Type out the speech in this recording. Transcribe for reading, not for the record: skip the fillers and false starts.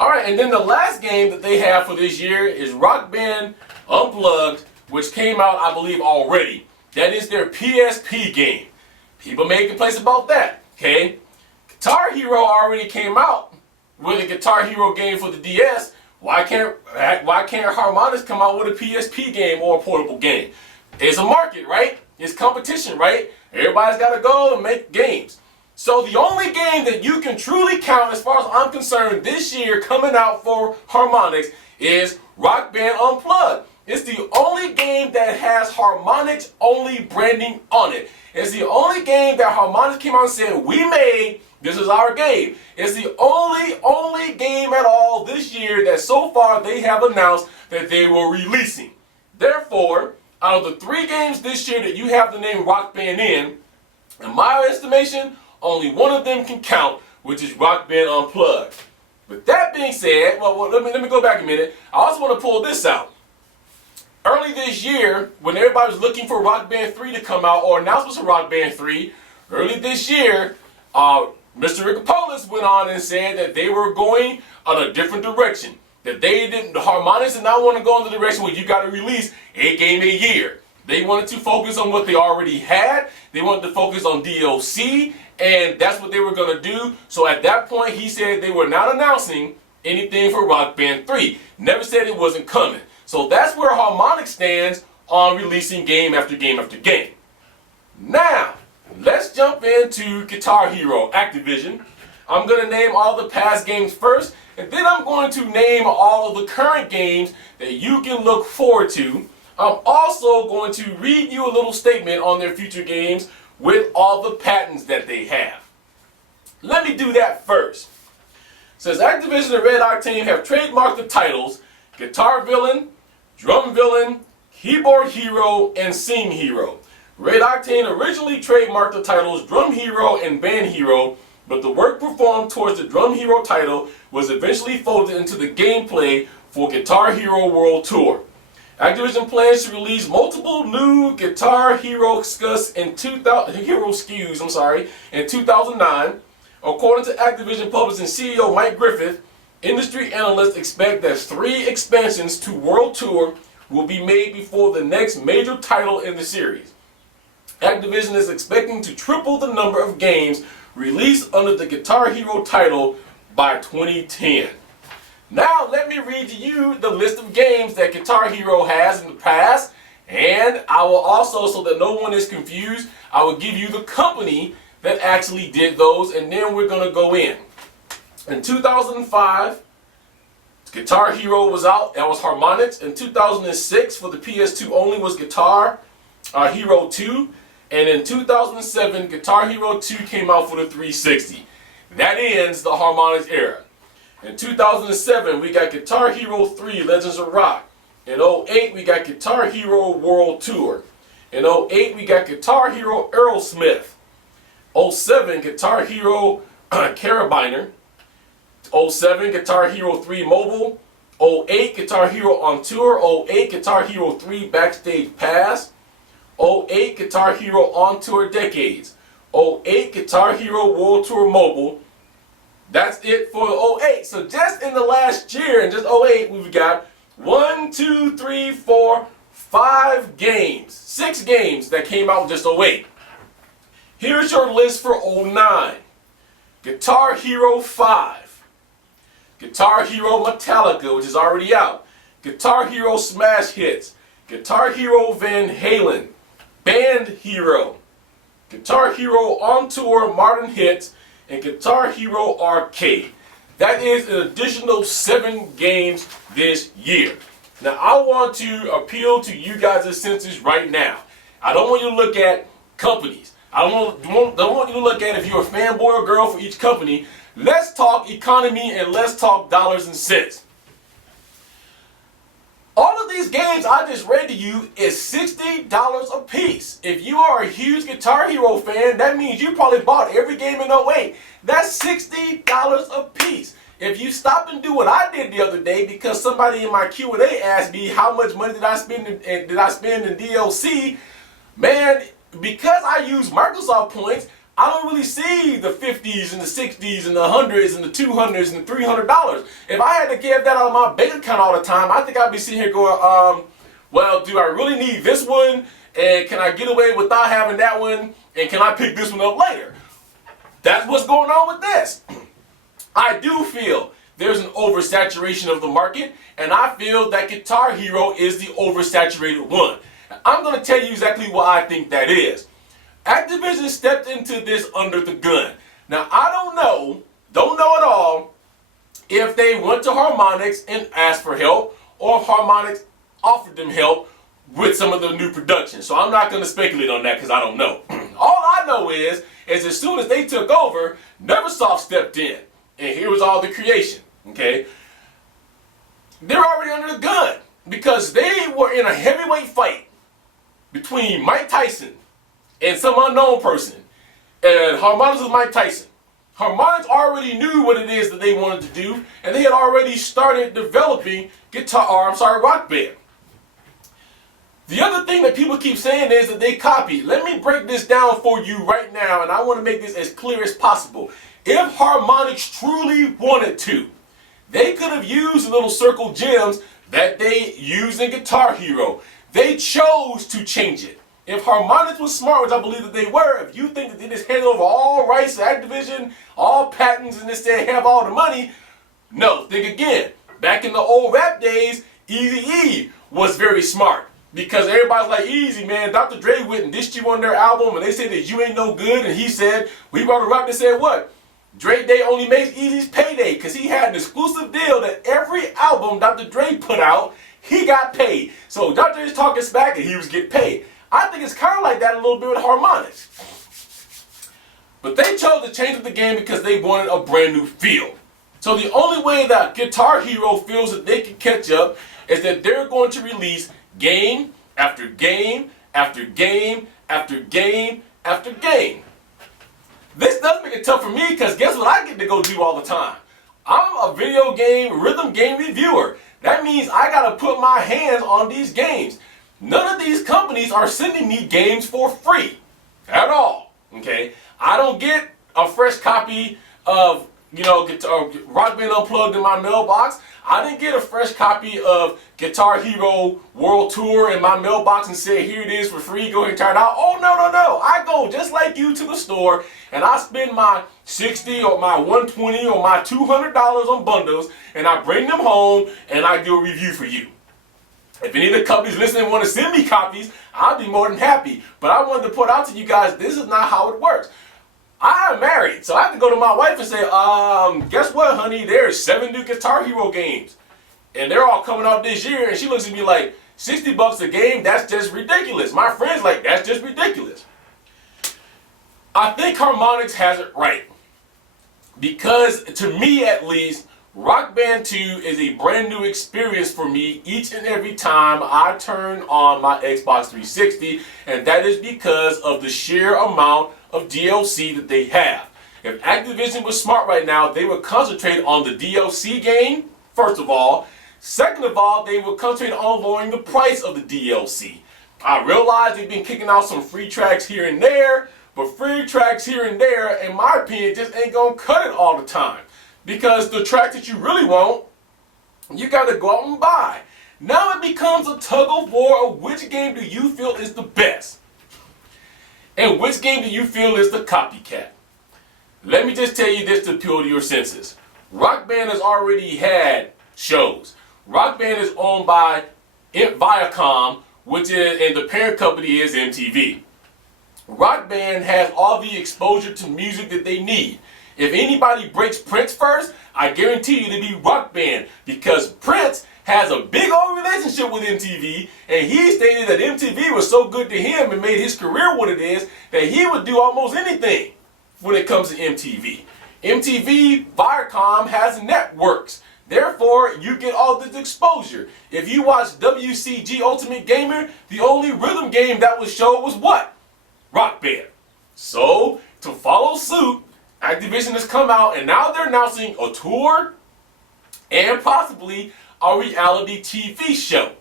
Alright, and then the last game that they have for this year is Rock Band Unplugged, which came out, I believe, already. That is their PSP game. People make complaints about that, okay? Guitar Hero already came out with a Guitar Hero game for the DS. Why can't Harmonix come out with a PSP game or a portable game? It's a market, right? It's competition, right? Everybody's got to go and make games. So the only game that you can truly count, as far as I'm concerned, this year coming out for Harmonix is Rock Band Unplugged. It's the only game that has Harmonix only branding on it. It's the only game that Harmonix came out and said, we made, this is our game. It's the only game at all this year that so far they have announced that they were releasing. Therefore, out of the 3 games this year that you have the name Rock Band in my estimation, only one of them can count, which is Rock Band Unplugged. With that being said, well let me go back a minute. I also want to pull this out. Early this year, when everybody was looking for Rock Band 3 to come out, or announcements of Rock Band 3, early this year, Mr. Ricopolis went on and said that they were going on a different direction. That the Harmonix did not want to go in the direction where you got to release a game a year. They wanted to focus on what they already had. They wanted to focus on DLC, and that's what they were going to do. So at that point, he said they were not announcing anything for Rock Band 3. Never said it wasn't coming. So that's where Harmonix stands on releasing game after game after game. Now, let's jump into Guitar Hero, Activision. I'm going to name all the past games first, and then I'm going to name all of the current games that you can look forward to. I'm also going to read you a little statement on their future games with all the patents that they have. Let me do that first. It says Activision and Red Octane have trademarked the titles Guitar Villain, Drum Villain, Keyboard Hero, and Sing Hero. Red Octane originally trademarked the titles Drum Hero and Band Hero, but the work performed towards the Drum Hero title was eventually folded into the gameplay for Guitar Hero World Tour. Activision plans to release multiple new Guitar Hero SKUs in 2009. According to Activision Publishing CEO Mike Griffith, industry analysts expect that 3 expansions to World Tour will be made before the next major title in the series. Activision is expecting to triple the number of games released under the Guitar Hero title by 2010. Now let me read to you the list of games that Guitar Hero has in the past, and I will also, so that no one is confused, I will give you the company that actually did those, and then we're going to go in. In 2005, Guitar Hero was out, that was Harmonix. In 2006, for the PS2 only, was Guitar Hero 2. And in 2007, Guitar Hero 2 came out for the 360. That ends the Harmonix era. In 2007, we got Guitar Hero 3 Legends of Rock. In 2008, we got Guitar Hero World Tour. In 2008, we got Guitar Hero Aerosmith. 2007, Guitar Hero Carabiner. 2007, Guitar Hero 3 Mobile. 2008, Guitar Hero on Tour. 2008, Guitar Hero 3 Backstage Pass. 2008, Guitar Hero On Tour Decades. 2008, Guitar Hero World Tour Mobile. That's it for 2008. So just in the last year, in just 2008, we've got 5 games, 6 games that came out in just 2008. Here's your list for 2009. Guitar Hero 5. Guitar Hero Metallica, which is already out. Guitar Hero Smash Hits. Guitar Hero Van Halen. Band Hero. Guitar Hero On Tour Modern Hits. And Guitar Hero Arcade. That is an additional 7 games this year. Now I want to appeal to you guys' senses right now. I don't want you to look at companies. I don't want you to look at if you're a fanboy or girl for each company. Let's talk economy and let's talk dollars and cents. All of these games I just read to you is $60 a piece. If you are a huge Guitar Hero fan, that means you probably bought every game in 2008. That's $60 a piece. If you stop and do what I did the other day, because somebody in my Q&A asked me how much money did I spend in DLC, man, because I use Microsoft points, I don't really see the 50s and the 60s and the 100s and the 200s and the $300. If I had to give that out of my bank account all the time, I think I'd be sitting here going, well, do I really need this one? And can I get away without having that one? And can I pick this one up later? That's what's going on with this. I do feel there's an oversaturation of the market, and I feel that Guitar Hero is the oversaturated one. I'm going to tell you exactly why I think that is. Activision stepped into this under the gun. Now, I don't know at all, if they went to Harmonix and asked for help, or if Harmonix offered them help with some of the new production. So I'm not going to speculate on that because I don't know. All I know is as soon as they took over, Neversoft stepped in. And here was all the creation. Okay? They're already under the gun because they were in a heavyweight fight between Mike Tyson and some unknown person. And Harmonix was Mike Tyson. Harmonix already knew what it is that they wanted to do, and they had already started developing Rock Band. The other thing that people keep saying is that they copied. Let me break this down for you right now, and I want to make this as clear as possible. If Harmonix truly wanted to, they could have used the little circle gems that they used in Guitar Hero. They chose to change it. If Harmonix was smart, which I believe that they were, if you think that they just handed over all rights to Activision, all patents, and they said have all the money, no, think again. Back in the old rap days, Eazy-E was very smart. Because everybody's like, easy, man. Dr. Dre went and dissed you on their album, and they said that you ain't no good. And he said, we brought a rap that said what? Dre Day only makes Eazy's payday, because he had an exclusive deal that every album Dr. Dre put out, he got paid. So Dr. Dre's talking smack, and he was getting paid. I think it's kind of like that a little bit with Harmonix. But they chose to change up the game because they wanted a brand new feel. So the only way that Guitar Hero feels that they can catch up is that they're going to release game after game after game after game after game. This does make it tough for me because guess what I get to go do all the time? I'm a video game, rhythm game reviewer. That means I got to put my hands on these games. None of these companies are sending me games for free at all. Okay, I don't get a fresh copy of Rock Band Unplugged in my mailbox. I didn't get a fresh copy of Guitar Hero World Tour in my mailbox and say, here it is for free, go ahead and try it out. Oh, no. I go just like you to the store and I spend my $60 or my $120 or my $200 on bundles and I bring them home and I do a review for you. If any of the companies listening want to send me copies, I'll be more than happy. But I wanted to put out to you guys, this is not how it works. I am married, so I have to go to my wife and say, guess what, honey? There's 7 new Guitar Hero games. And they're all coming out this year. And she looks at me like, $60 a game? That's just ridiculous. My friend's like, that's just ridiculous. I think Harmonix has it right. Because, to me at least, Rock Band 2 is a brand new experience for me each and every time I turn on my Xbox 360. And that is because of the sheer amount of DLC that they have. If Activision was smart right now, they would concentrate on the DLC game, first of all. Second of all, they would concentrate on lowering the price of the DLC. I realize they've been kicking out some free tracks here and there, but free tracks here and there, in my opinion, just ain't gonna cut it all the time. Because the track that you really want, you gotta go out and buy. Now it becomes a tug of war of which game do you feel is the best? And which game do you feel is the copycat? Let me just tell you this to appeal to your senses. Rock Band has already had shows. Rock Band is owned by Viacom, which is, and the parent company is MTV. Rock Band has all the exposure to music that they need. If anybody breaks Prince first, I guarantee you to be Rock Band, because Prince has a big old relationship with MTV, and he stated that MTV was so good to him and made his career what it is that he would do almost anything when it comes to MTV. MTV, Viacom has networks. Therefore, you get all this exposure. If you watch WCG Ultimate Gamer, the only rhythm game that was shown was what? Rock Band. So, to follow suit, Activision has come out and now they're announcing a tour and possibly a reality TV show.